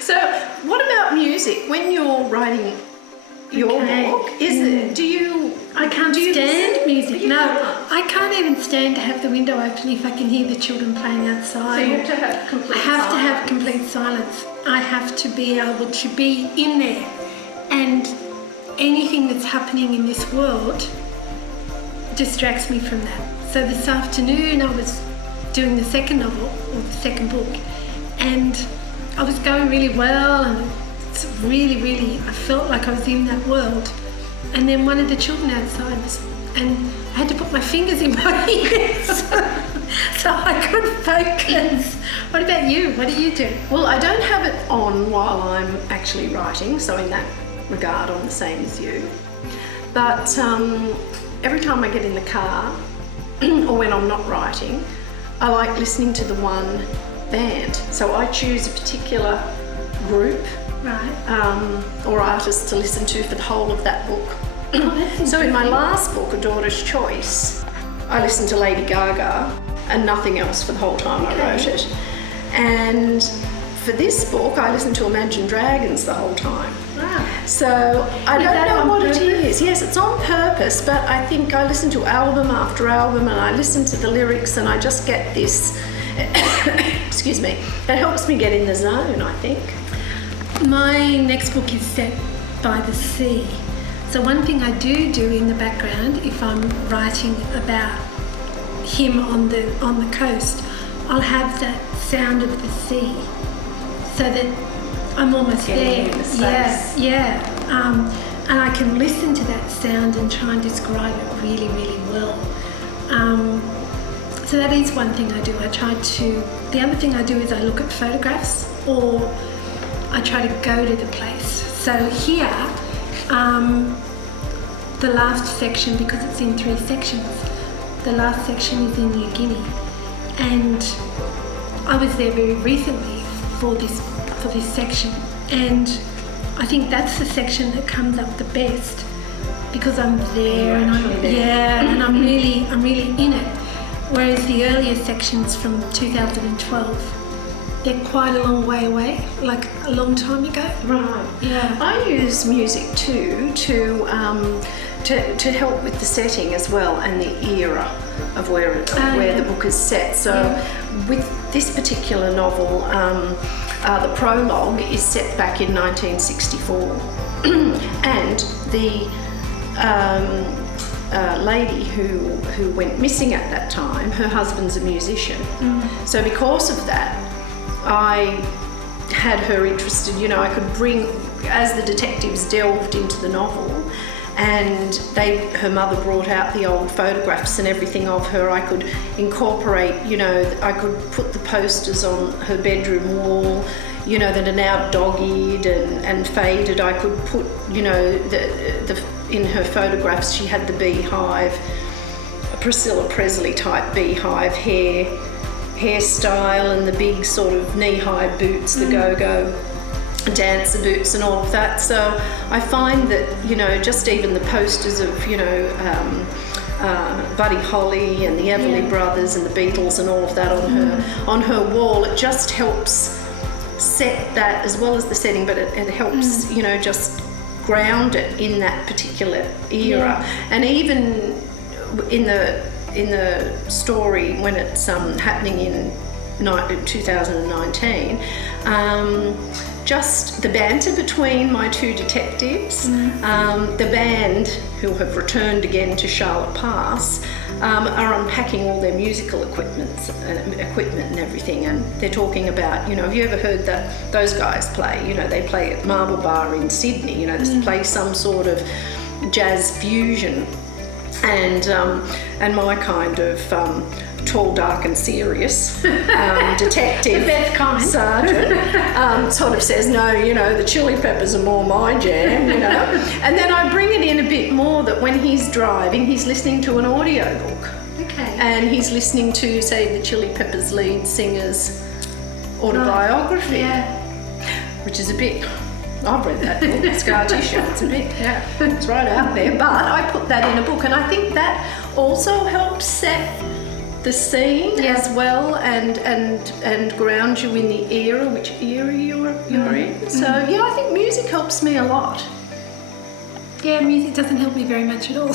So, what about music? When you're writing your book, I can't stand music. No, I can't even stand to have the window open if I can hear the children playing outside. So you have to have complete silence. I have to have complete silence. I have to be able to be in there, and anything that's happening in this world distracts me from that. So this afternoon I was doing the second novel, or the second book, and I was going really well, and it's really, I felt like I was in that world. And then one of the children outside and I had to put my fingers in my ears so I could focus. What about you? What do you do? Well, I don't have it on while I'm actually writing, so in that regard I'm the same as you. But every time I get in the car or when I'm not writing, I like listening to the one band. So I choose a particular group or artist to listen to for the whole of that book. So in my last book, A Daughter's Choice, I listened to Lady Gaga and nothing else for the whole time I wrote it. And for this book, I listened to Imagine Dragons the whole time. Wow. So I don't know what it is. Yes, it's on purpose, but I think I listen to album after album and I listen to the lyrics and I just get this, excuse me, it helps me get in the zone, I think. My next book is set by the sea. So one thing I do in the background, if I'm writing about him on the coast, I'll have that sound of the sea, so that I'm almost there. And I can listen to that sound and try and describe it really, really well. So that is one thing I do. The other thing I do is I look at photographs, or I try to go to the place. So here, the last section, because it's in 3 sections, the last section is in New Guinea, and I was there very recently for this section, and I think that's the section that comes up the best because I'm there and I'm really in it. Whereas the earlier sections from 2012, they're quite a long way away, like a long time ago. Right. Yeah. I use music too to help with the setting as well and the era of where the book is set. So with this particular novel, the prologue is set back in 1964, and the lady who went missing at that time, her husband's a musician. So because of that, I had her interested, I could bring, as the detectives delved into the novel, and her mother brought out the old photographs and everything of her, I could incorporate, I could put the posters on her bedroom wall, that are now dog-eared and faded. I could put, in her photographs she had the beehive, a Priscilla Presley type beehive hairstyle and the big sort of knee-high boots, the go-go dancer boots and all of that. So I find that, just even the posters of, Buddy Holly and the Everly Brothers and the Beatles and all of that on her wall, it just helps set that as well as the setting, but it helps, just ground it in that particular era. And even in the story when it's happening in 2019, just the banter between my 2 detectives, the band who have returned again to Charlotte Pass, are unpacking all their musical equipment and everything, and they're talking about, have you ever heard that those guys play? They play at Marble Bar in Sydney. They play some sort of jazz fusion, and my kind of tall, dark and serious detective sergeant sort of says, no, the Chili Peppers are more my jam, and then I bring it in a bit more that when he's driving, he's listening to an audiobook. Okay. And he's listening to, say, the Chili Peppers lead singer's autobiography, which is a bit... I've read that book, Scar Tissue. It's a bit, it's right out there. But I put that in a book, and I think that also helps set the scene as well, and ground you in the era, which era you're in. So yeah, I think music helps me a lot. Yeah, music doesn't help me very much at all.